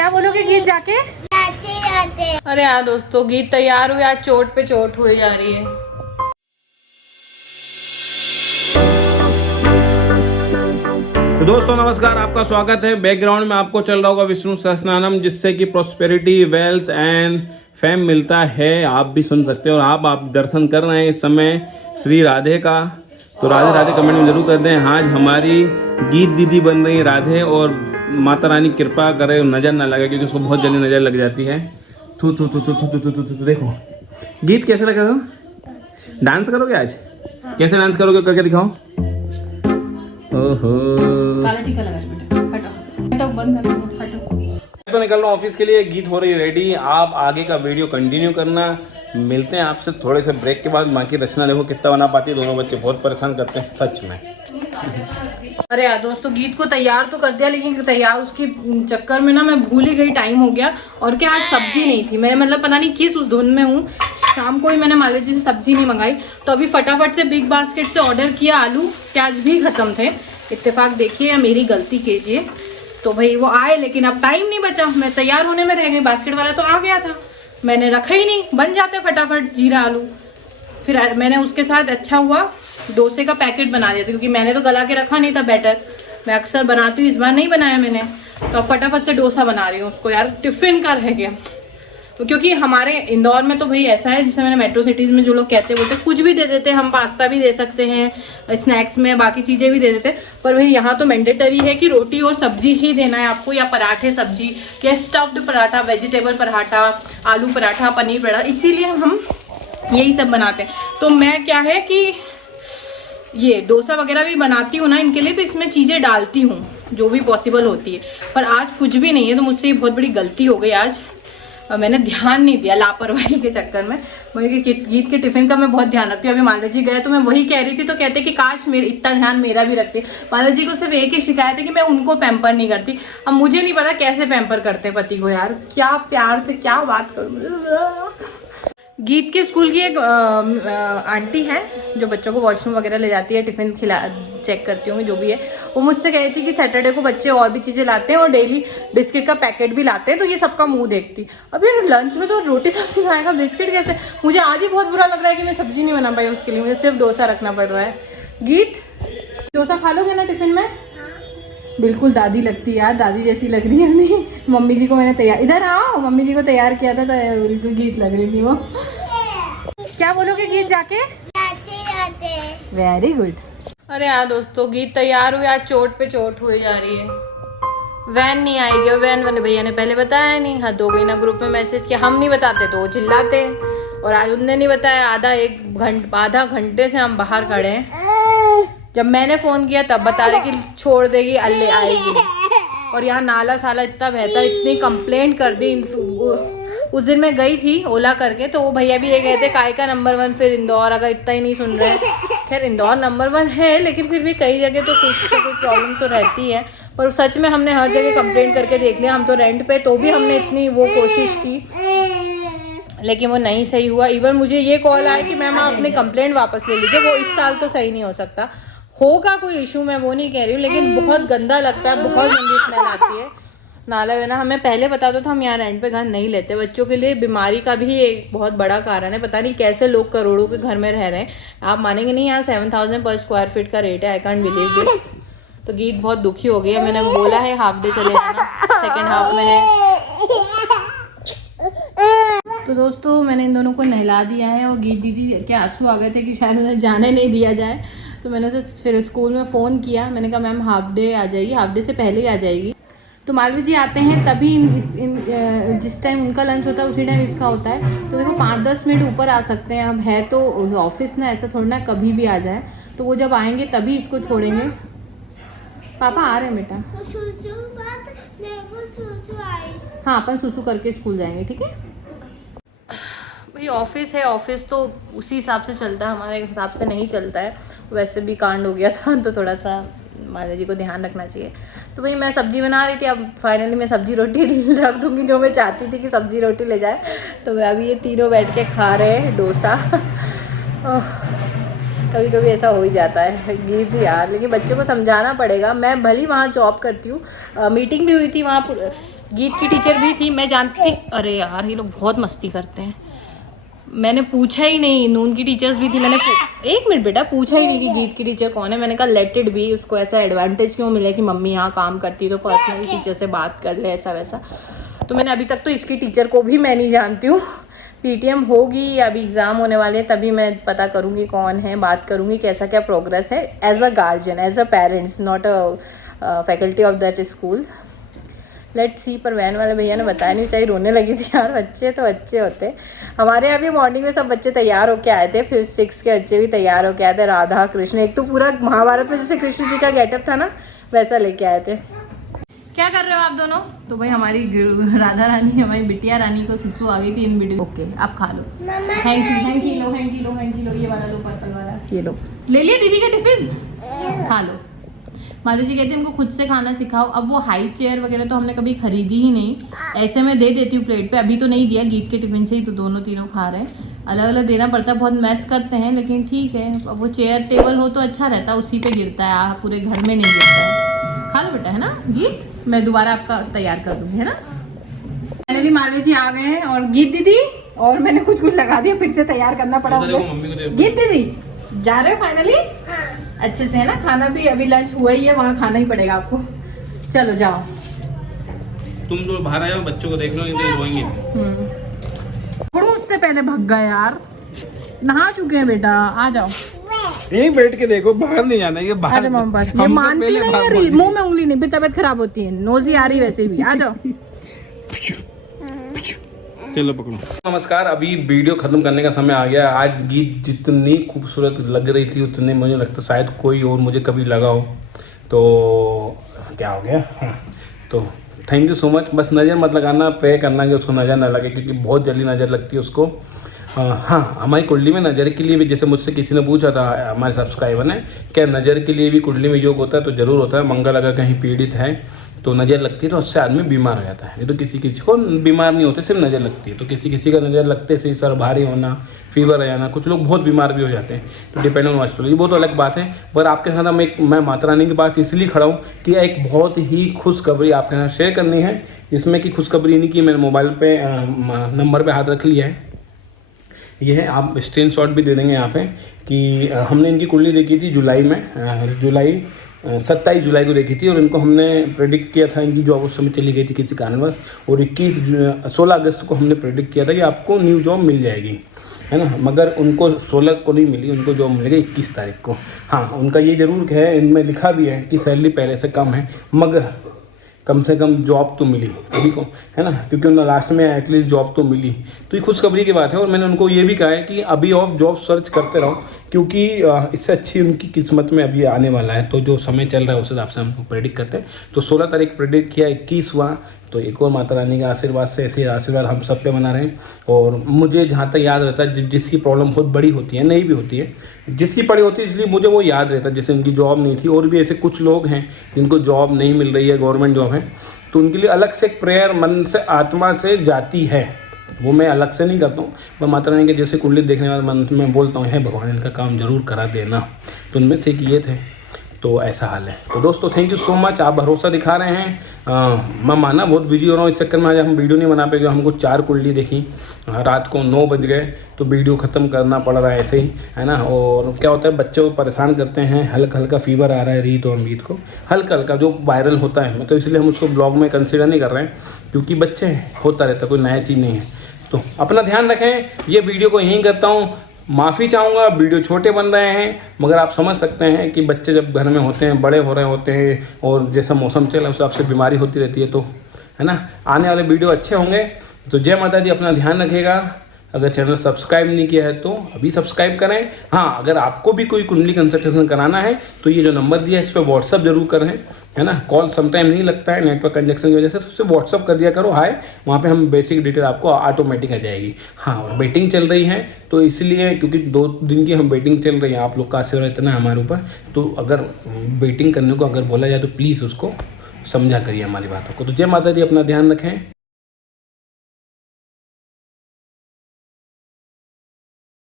क्या बोलोगे गीत जाके? जाते। अरे यार दोस्तों, गीत तैयार हुई, आज चोट पे चोट हुई जा रही है। तो दोस्तों नमस्कार, आपका स्वागत है। बैकग्राउंड में आपको चल रहा होगा विष्णु सहस्त्रनामम, जिससे कि प्रॉस्पेरिटी, वेल्थ एंड फेम मिलता है। आप भी सुन सकते हो और आप दर्शन कर रहे हैं इस समय श्री राधे का। तो राधे राधे कमेंट में जरूर कर दें। आज हमारी गीत दीदी बन रही राधे, और माता रानी कृपा करे नज़र ना लगे, क्योंकि उसको बहुत जल्दी नज़र लग जाती है। थू थू थू थू थू थू थू थू। देखो गीत कैसे लगा था? डांस करोगे आज? कैसे डांस करोगे, करके दिखाओ। ओहो, काला टीका लगा बेटा, हटो हटो, बंद कर दो, हटो। तो निकल रहा हूँ ऑफिस के लिए। गीत हो रही रेडी। आप आगे का वीडियो कंटिन्यू करना। मिलते हैं आपसे थोड़े से ब्रेक के बाद। बाकी रचना देखो कितना बना पाती है। दोनों बच्चे बहुत परेशान करते हैं सच में। अरे यार दोस्तों, गीत को तैयार तो कर दिया, लेकिन तैयार उसके चक्कर में ना मैं भूल ही गई, टाइम हो गया। और क्या, आज सब्जी नहीं थी। मैं मतलब पता नहीं किस उस धुन में हूँ। शाम को ही मैंने मालवीय जी से सब्जी नहीं मंगाई, तो अभी फटाफट से बिग बास्केट से ऑर्डर किया। आलू प्याज भी खत्म थे। इत्तेफाक देखिए, मेरी गलती कीजिए। तो भाई वो आए, लेकिन अब टाइम नहीं बचा। मैं तैयार होने में रह गई। बास्केट वाला तो आ गया था, मैंने रखा ही नहीं। बन जाते फटाफट जीरा आलू। फिर मैंने उसके साथ अच्छा हुआ डोसे का पैकेट बना दिया था, क्योंकि मैंने तो गला के रखा नहीं था बैटर। मैं अक्सर बनाती हूँ, इस बार नहीं बनाया मैंने। तो अब फटाफट से डोसा बना रही हूँ उसको। यार टिफ़िन का रह गया, क्योंकि हमारे इंदौर में तो भाई ऐसा है, जैसे मैंने मेट्रो सिटीज़ में जो लोग कहते हैं, बोलते कुछ भी दे देते हैं। हम पास्ता भी दे सकते हैं, स्नैक्स में बाकी चीज़ें भी दे देते हैं। पर भाई यहाँ तो मैंडेटरी है कि रोटी और सब्जी ही देना है आपको, या पराठे सब्जी, या स्टफ्ड पराठा, वेजिटेबल पराठा, आलू पराठा, पनीर पराठा। इसीलिए हम यही सब बनाते हैं। तो मैं क्या है कि ये डोसा वगैरह भी बनाती हूँ ना इनके लिए, तो इसमें चीज़ें डालती हूँ जो भी पॉसिबल होती है। पर आज कुछ भी नहीं है, तो मुझसे ये बहुत बड़ी गलती हो गई आज। मैंने ध्यान नहीं दिया, लापरवाही के चक्कर में। गीत के टिफ़िन का मैं बहुत ध्यान रखती हूँ। अभी माला जी गए तो मैं वही कह रही थी, तो कहते कि काश मेरे इतना ध्यान मेरा भी रखते। माला जी को सिर्फ एक ही शिकायत है कि मैं उनको पैम्पर नहीं करती। अब मुझे नहीं पता कैसे पैम्पर करते हैं पति को। यार क्या प्यार से क्या बात करूँ। गीत के स्कूल की एक आंटी है जो बच्चों को वॉशरूम वगैरह ले जाती है, टिफ़िन खिला चेक करती हूँ जो भी है। वो मुझसे कही थी कि सैटरडे को बच्चे और भी चीज़ें लाते हैं और डेली बिस्किट का पैकेट भी लाते हैं, तो ये सबका मुंह देखती। अब यार लंच में तो रोटी सब्जी खाएगा, बिस्किट कैसे? मुझे आज ही बहुत बुरा लग रहा है कि मैं सब्जी नहीं बना पाई उसके लिए। मुझे सिर्फ डोसा रखना पड़ रहा है। गीत डोसा खा लोगे ना टिफ़िन में? बिल्कुल दादी लगती है यार, दादी जैसी लग रही है। नहीं, मम्मी जी को मैंने तैयार, इधर आओ, मम्मी जी को तैयार किया था, तो बिल्कुल गीत लग रही थी वो। क्या बोलोगे गीत जाके? जाते। Very good. अरे यार दोस्तों, गीत तैयार हुई, आज चोट पे चोट हुई जा रही है। वैन नहीं आएगी, और वैन वाले भैया ने पहले बताया नहीं। हद हो गई ना, ग्रुप में मैसेज किया, हम नहीं बताते तो वो चिल्लाते। और आज उनने नहीं बताया, आधा घंटे से हम बाहर खड़े हैं। जब मैंने फ़ोन किया तब बता रहे कि छोड़ देगी, अल्ले आएगी। और यहाँ नाला साला इतना बहता, इतनी कंप्लेंट कर दी। उस दिन मैं गई थी ओला करके, तो वो भैया भी ये कहते काय का नंबर 1 फिर इंदौर, अगर इतना ही नहीं सुन रहे। खैर इंदौर नंबर 1 है, लेकिन फिर भी कई जगह तो कुछ तो कोई प्रॉब्लम तो रहती है। पर सच में हमने हर जगह कंप्लेंट करके देख लिया। हम तो रेंट पे, तो भी हमने इतनी वो कोशिश की, लेकिन वो नहीं सही हुआ। इवन मुझे ये कॉल आया कि मैम आप अपनी कंप्लेंट वापस ले लीजिए, वो इस साल तो सही नहीं हो सकता। होगा कोई इशू, मैं वो नहीं कह रही हूँ, लेकिन बहुत गंदा लगता है, बहुत गंदी स्मेल आती है नाला में ना। हमें पहले पता तो था, हम यहाँ रेंट पे घर नहीं लेते। बच्चों के लिए बीमारी का भी एक बहुत बड़ा कारण है। पता नहीं कैसे लोग करोड़ों के घर में रह रहे हैं। आप मानेंगे नहीं, यहाँ 7000 पर स्क्वायर फीट का रेट है। I can't believe it. तो गीत बहुत दुखी हो गई है। मैंने बोला है हाफ डे चले जाना, सेकेंड हाफ में है। तो दोस्तों मैंने इन दोनों को नहला दिया है, और गीत दीदी के आंसू आ गए थे कि शायद उन्हें जाने नहीं दिया जाए। तो मैंने उसे फिर स्कूल में फ़ोन किया। मैंने कहा मैम हाफ डे आ जाएगी, हाफ डे से पहले ही आ जाएगी। तो मालवीय जी आते हैं तभी जिस टाइम उनका लंच होता है उसी टाइम इसका होता है। तो देखो 5-10 मिनट ऊपर आ सकते हैं। अब है तो ऑफिस ना, ऐसा थोड़ा ना कभी भी आ जाए। तो वो जब आएंगे तभी इसको छोड़ेंगे। पापा आ रहे हैं बेटा। हाँ, अपन सुसु करके स्कूल जाएंगे, ठीक है भाई। ऑफिस है, ऑफिस तो उसी हिसाब से चलता है, हमारे हिसाब से नहीं चलता है। वैसे भी कांड हो गया था, तो थोड़ा सा माला जी को ध्यान रखना चाहिए। तो भाई मैं सब्जी बना रही थी। अब फाइनली मैं सब्जी रोटी रख दूँगी, जो मैं चाहती थी कि सब्जी रोटी ले जाए। तो मैं अभी ये तीनों बैठ के खा रहे हैं डोसा। कभी कभी ऐसा हो ही जाता है गीत यार, लेकिन बच्चों को समझाना पड़ेगा। मैं भली वहाँ जॉब करती हूँ, मीटिंग भी हुई थी वहाँ, गीत की टीचर भी थी, मैं जानती थी। अरे यार ये लोग बहुत मस्ती करते हैं। मैंने पूछा ही नहीं, नून की टीचर्स भी थी, मैंने एक मिनट बेटा पूछा ही नहीं कि गीत की टीचर कौन है। मैंने कहा लेट इट बी, उसको ऐसा एडवांटेज क्यों मिले कि मम्मी यहाँ काम करती है तो पर्सनली टीचर से बात कर ले, ऐसा वैसा। तो मैंने अभी तक तो इसकी टीचर को भी मैं नहीं जानती हूँ। पीटीएम होगी, अभी एग्ज़ाम होने वाले, तभी मैं पता करूँगी कौन है, बात करूँगी कैसा क्या प्रोग्रेस है as a guardian, as a parents, not a faculty of that school. Let's see. पर वैन वाले भैया ने बताया नहीं, चाहिए रोने लगी थी यार। बच्चे तो अच्छे होते। हमारे यहाँ भी मॉर्निंग में सब बच्चे तैयार होके आए थे, फिर 6 के बच्चे भी तैयार होके आए थे, राधा कृष्ण। एक तो पूरा महाभारत में जैसे कृष्ण जी का गेटअप था ना, वैसा लेके आए थे। क्या कर रहे हो आप दोनों? तो भाई हमारी राधा रानी, हमारी बिटिया रानी को सुसु आ गई थी इन वीडियो। ओके आप खा लो। हैंकी लो, ये वाला लो, पर्पल वाला, ये लो। ले लिया दीदी का टिफिन, खा लो। मालू जी कहते हैं इनको खुद से खाना सिखाओ। अब वो हाई चेयर वगैरह तो हमने कभी खरीदी ही नहीं, ऐसे मैं दे देती हूँ प्लेट पे। अभी तो नहीं दिया, गीत के टिफिन से ही तो दोनों तीनों खा रहे हैं। अलग अलग देना पड़ता है, बहुत मैस करते हैं, लेकिन ठीक है। अब वो चेयर टेबल हो तो अच्छा रहता है, उसी पे गिरता है, पूरे घर में नहीं गिरता है। खा लो बेटा, है ना गीत? मैं दोबारा आपका तैयार कर दूँगी, है ना। फाइनली मालवी जी आ गए हैं और गीत दीदी, और मैंने कुछ लगा दिया, फिर से तैयार करना पड़ा मुझे। गीत दीदी जा रहे हो फाइनली? अच्छे से है ना। खाना भी अभी लंच हुआ ही है, वहाँ खाना ही पड़ेगा आपको। चलो जाओ। तुम तो बाहर आए हो, बच्चों को देख लो, नहीं तो रोएंगे। उससे पहले भग गए यार। नहा चुके हैं बेटा, आ जाओ। यहीं बैठ के देखो, बाहर नहीं जाना, ये बाहर। ये मानती नहीं है, मुंह में उंगली नहीं, फिर तबीयत खराब होती है। नोजी आ रही वैसे भी। आ जाओ। चलो पकड़ो। नमस्कार, अभी वीडियो खत्म करने का समय आ गया। आज गीत जितनी खूबसूरत लग रही थी उतने मुझे लगता शायद कोई और मुझे कभी लगा हो। तो क्या हो गया, हाँ तो थैंक यू सो मच। बस नज़र मत लगाना, प्रे करना कि उसको नज़र ना लगे, क्योंकि बहुत जल्दी नज़र लगती है उसको। हाँ, हमारी कुंडली में नज़र के लिए भी, जैसे मुझसे किसी ने पूछा था हमारे सब्सक्राइबर ने, क्या नज़र के लिए भी कुंडली में योग होता है? तो ज़रूर होता है। मंगल अगर कहीं पीड़ित है तो नज़र लगती है तो उससे आदमी बीमार हो जाता है। ये तो किसी किसी को बीमार नहीं होते, सिर्फ नज़र लगती है। तो किसी किसी का नज़र लगते से सर भारी होना, फीवर आ जाना, कुछ लोग बहुत बीमार भी हो जाते हैं। तो डिपेंड ऑन एस्ट्रोलॉजी, वो तो अलग बात है। पर आपके साथ मैं माता रानी के पास इसलिए खड़ा हूँ कि एक बहुत ही खुशखबरी आपके साथ शेयर करनी है। इसमें की खुशखबरी नहीं की, मैंने मोबाइल पे नंबर पे हाथ रख लिया है। ये है, आप स्क्रीनशॉट भी दे देंगे यहाँ पे कि हमने इनकी कुंडली देखी थी जुलाई में, 27 जुलाई को देखी थी। और इनको हमने प्रेडिक्ट किया था, इनकी जॉब उस समय चली गई थी किसी कारणवश। और 16 अगस्त को हमने प्रेडिक्ट किया था कि आपको न्यू जॉब मिल जाएगी, है ना। मगर उनको 16 को नहीं मिली, उनको जॉब मिलेगी 21 तारीख को। हाँ, उनका ये ज़रूर है, इनमें लिखा भी है कि सैलरी पहले से कम है, मगर कम से कम जॉब तो मिली अभी को, है ना, क्योंकि उन्होंने लास्ट में एटलीस्ट जॉब तो मिली। तो ये खुशखबरी की बात है। और मैंने उनको ये भी कहा है कि अभी ऑफ जॉब सर्च करते रहो, क्योंकि इससे अच्छी उनकी किस्मत में अभी आने वाला है। तो जो समय चल रहा है उस हिसाब से हमको प्रेडिक्ट करते हैं। तो 16 तारीख प्रेडिक्ट किया, 21 हुआ। तो एक और माता रानी के आशीर्वाद से ऐसे आशीर्वाद हम सब पे बना रहे हैं। और मुझे जहाँ तक याद रहता है, जिसकी प्रॉब्लम बहुत बड़ी होती है, नहीं भी होती है, जिसकी बड़ी होती है, इसलिए मुझे वो याद रहता है। जैसे उनकी जॉब नहीं थी, और भी ऐसे कुछ लोग हैं जिनको जॉब नहीं मिल रही है, गवर्नमेंट जॉब है, तो उनके लिए अलग से एक प्रेयर मन से आत्मा से जाती है। वो मैं अलग से नहीं करता हूँ, मैं माता रानी के जैसे कुंडली देखने वाले मन में बोलता हूँ, हे भगवान इनका काम जरूर करा देना। तो उनमें से एक ये थे। तो ऐसा हाल है। तो दोस्तों थैंक यू सो मच, आप भरोसा दिखा रहे हैं। मैं माना बहुत बिजी हो रहा हूँ, इस चक्कर में आज हम वीडियो नहीं बना पाए। हमको 4 कुंडली देखी, रात को 9 बज गए, तो वीडियो ख़त्म करना पड़ रहा है ऐसे ही, है ना। और क्या होता है, बच्चों को परेशान करते हैं, हल्का हल्का फीवर आ रहा है रीत और अमरीत को, हल्का हल्का जो वायरल होता है, मतलब इसलिए हम उसको ब्लॉग में कंसिडर नहीं कर रहे हैं, क्योंकि बच्चे हैं, होता रहता, कोई नया चीज़ नहीं है। तो अपना ध्यान रखें। ये वीडियो को यहीं करता हूँ, माफ़ी चाहूँगा, वीडियो छोटे बन रहे हैं, मगर आप समझ सकते हैं कि बच्चे जब घर में होते हैं, बड़े हो रहे होते हैं, और जैसा मौसम चल रहा है उस हिसाब से बीमारी होती रहती है, तो है ना। आने वाले वीडियो अच्छे होंगे। तो जय माता दी, अपना ध्यान रखिएगा। अगर चैनल सब्सक्राइब नहीं किया है तो अभी सब्सक्राइब करें। हाँ, अगर आपको भी कोई कुंडली कंसल्टेशन कराना है तो ये जो नंबर दिया है इस पर व्हाट्सअप जरूर करें, है ना। कॉल समटाइम नहीं लगता है नेटवर्क कंजेक्शन की वजह से, तो उससे व्हाट्सअप कर दिया करो हाय, वहाँ पे हम बेसिक डिटेल आपको ऑटोमेटिक आ जाएगी। हाँ, और वेटिंग चल रही है, तो इसलिए क्योंकि 2 दिन की हम वेटिंग चल रही है, आप लोग का आशीर्वाद इतना है हमारे ऊपर, तो अगर वेटिंग करने को अगर बोला जाए तो प्लीज़ उसको समझा करिए हमारी बातों को। तो जय माता दी, अपना ध्यान रखें।